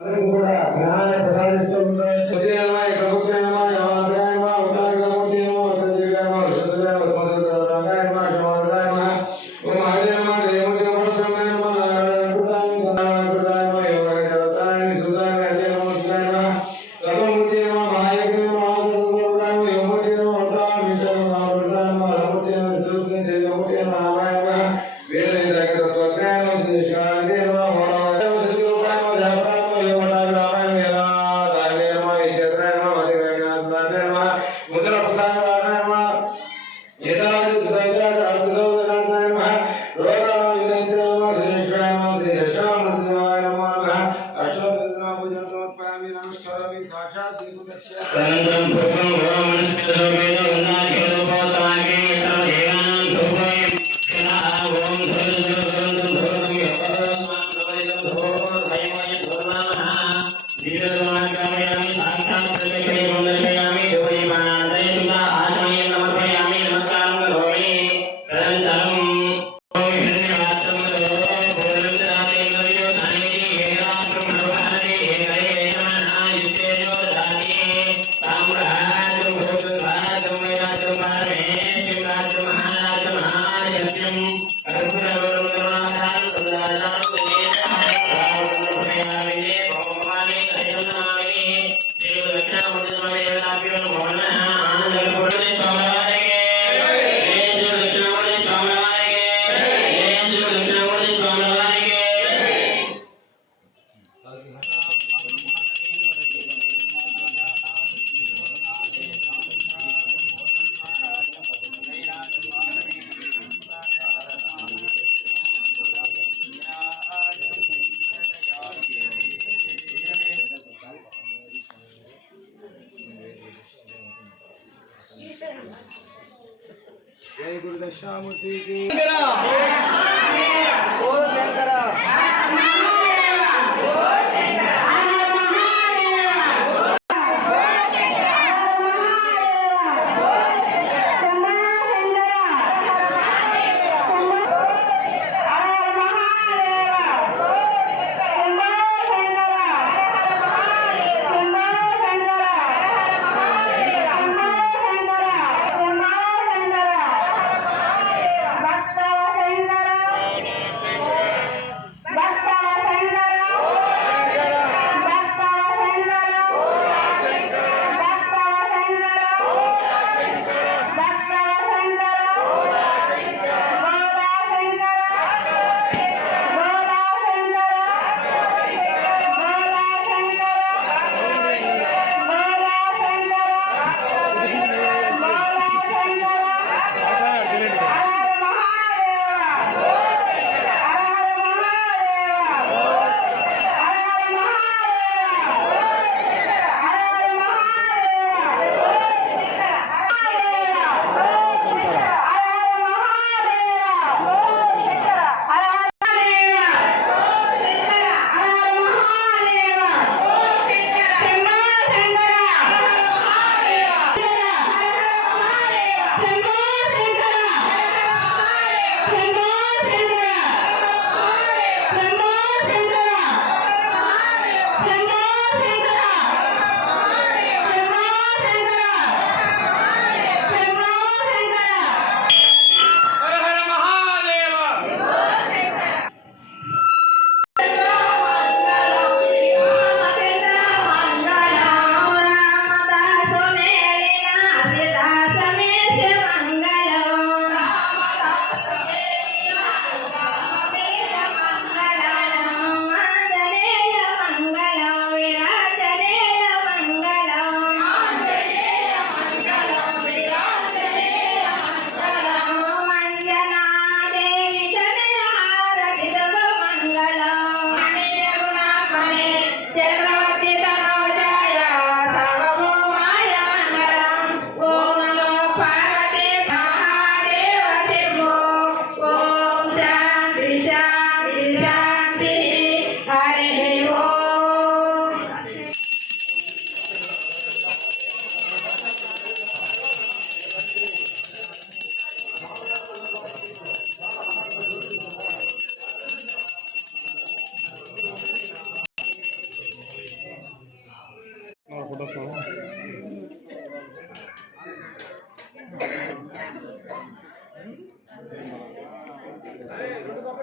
కూడా జ్ఞానాన్ని ప్రసాదిస్తూ ఉంటాయి. అనంతరం జై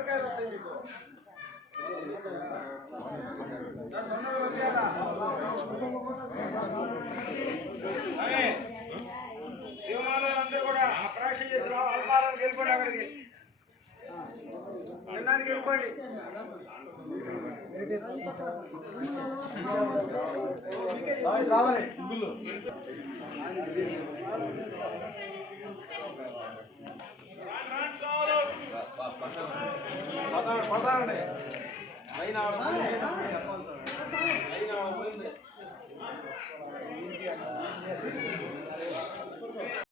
మిరపకాయలు వస్తాయి మీకు శివమానులందరూ కూడా అప్రాక్షన్ చేసి రావు అల్పారానికి వెళ్ళిపోండి అక్కడికి తినడానికి వెళ్ళిపోండి రావాలి. గుళ్ళు పదాండి చెప్పాలి